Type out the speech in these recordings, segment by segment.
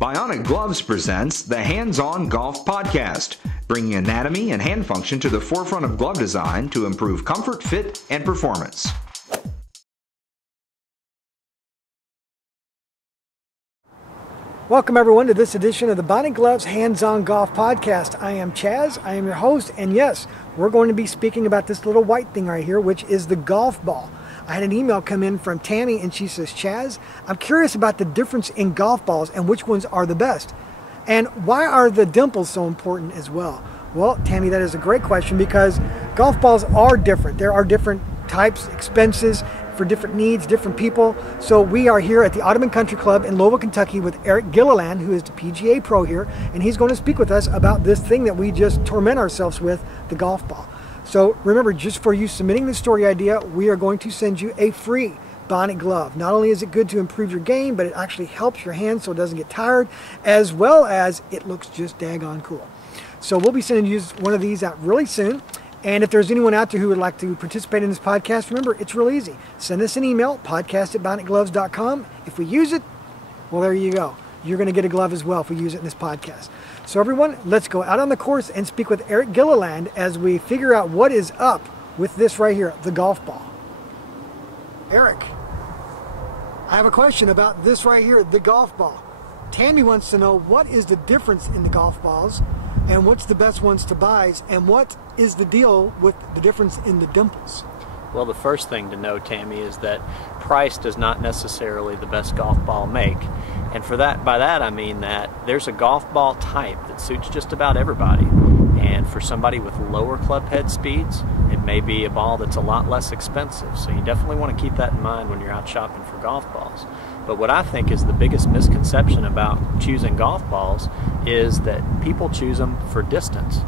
Bionic Gloves presents the Hands-On Golf Podcast, bringing anatomy and hand function to the forefront of glove design to improve comfort, fit, and performance. Welcome everyone to this edition of the Bionic Gloves Hands-On Golf Podcast. I am Chaz, I am your host, and yes, we're going to be speaking about this little white thing right here, which is the golf ball. I had an email come in from Tammy and she says, Chaz, I'm curious about the difference in golf balls and which ones are the best. And why are the dimples so important as well? Well, Tammy, that is a great question because golf balls are different. There are different types, expenses, for different needs, different people. So we are here at the Audubon Country Club in Louisville, Kentucky with Eric Gilliland, who is the PGA pro here, and he's going to speak with us about this thing that we just torment ourselves with, the golf ball. So remember, just for you submitting the story idea, we are going to send you a free Bionic glove. Not only is it good to improve your game, but it actually helps your hand so it doesn't get tired, as well as it looks just daggone cool. So we'll be sending you one of these out really soon. And if there's anyone out there who would like to participate in this podcast, remember, it's real easy. Send us an email, podcast@bionicgloves.com. If we use it, well, there you go. You're going to get a glove as well if we use it in this podcast. So everyone, let's go out on the course and speak with Eric Gilliland as we figure out what is up with this right here, the golf ball. Eric, I have a question about this right here, the golf ball. Tammy wants to know what is the difference in the golf balls and what's the best ones to buy, and what is the deal with the difference in the dimples? Well, the first thing to know, Tammy, is that price does not necessarily the best golf ball make. And by that I mean that there's a golf ball type that suits just about everybody. And for somebody with lower club head speeds, it may be a ball that's a lot less expensive. So you definitely want to keep that in mind when you're out shopping for golf balls. But what I think is the biggest misconception about choosing golf balls is that people choose them for distance.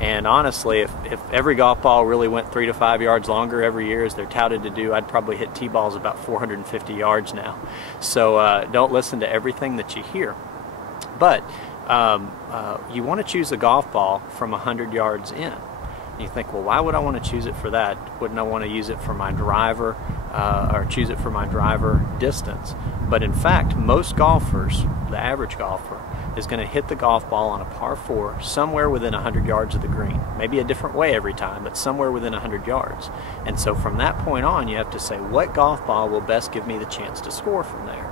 And honestly, if every golf ball really went 3 to 5 yards longer every year as they're touted to do, I'd probably hit tee balls about 450 yards now. So don't listen to everything that you hear. But you want to choose a golf ball from 100 yards in. You think, well, why would I want to choose it for that? Wouldn't I want to use it for my driver or choose it for my driver distance? But in fact, most golfers, the average golfer, is going to hit the golf ball on a par 4 somewhere within 100 yards of the green. Maybe a different way every time, but somewhere within 100 yards. And so from that point on, you have to say, what golf ball will best give me the chance to score from there?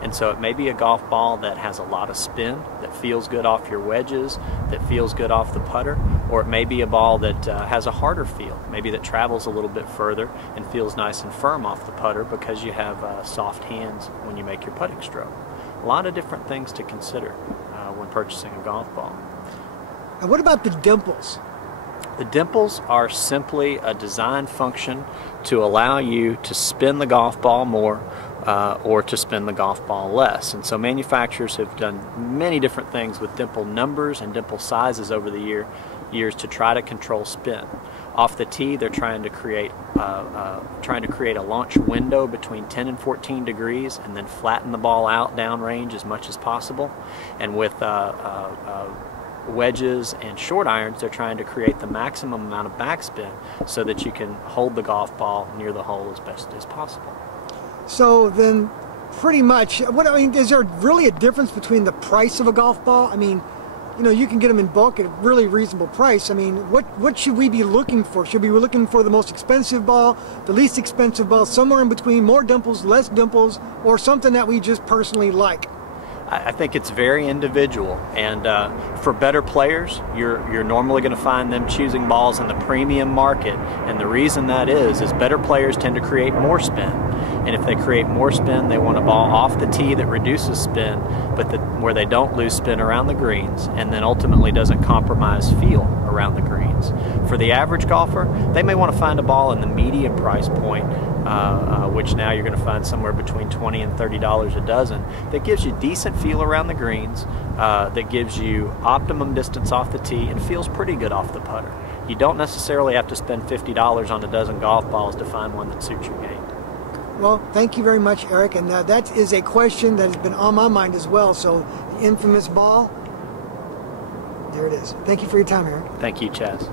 And so it may be a golf ball that has a lot of spin, that feels good off your wedges, that feels good off the putter, or it may be a ball that has a harder feel, maybe that travels a little bit further and feels nice and firm off the putter because you have soft hands when you make your putting stroke. A lot of different things to consider when purchasing a golf ball. And what about the dimples? The dimples are simply a design function to allow you to spin the golf ball more or to spin the golf ball less. And so manufacturers have done many different things with dimple numbers and dimple sizes over the years to try to control spin. Off the tee, they're trying to create a launch window between 10 and 14 degrees and then flatten the ball out downrange as much as possible. And with wedges and short irons, they're trying to create the maximum amount of backspin so that you can hold the golf ball near the hole as best as possible. So then, pretty much, is there really a difference between the price of a golf ball? I mean, you know, you can get them in bulk at a really reasonable price. I mean, what should we be looking for? Should we be looking for the most expensive ball, the least expensive ball, somewhere in between, more dimples, less dimples, or something that we just personally like? I think it's very individual, and for better players, you're normally going to find them choosing balls in the premium market, and the reason that is better players tend to create more spin, and if they create more spin, they want a ball off the tee that reduces spin, but where they don't lose spin around the greens, and then ultimately doesn't compromise feel around the greens. For the average golfer, they may want to find a ball in the medium price point, which now you're going to find somewhere between $20 and $30 a dozen, that gives you decent feel around the greens, that gives you optimum distance off the tee and feels pretty good off the putter. You don't necessarily have to spend $50 on a dozen golf balls to find one that suits your game. Well, thank you very much, Eric, and that is a question that has been on my mind as well. So the infamous ball, there it is. Thank you for your time, Eric. Thank you, Chaz.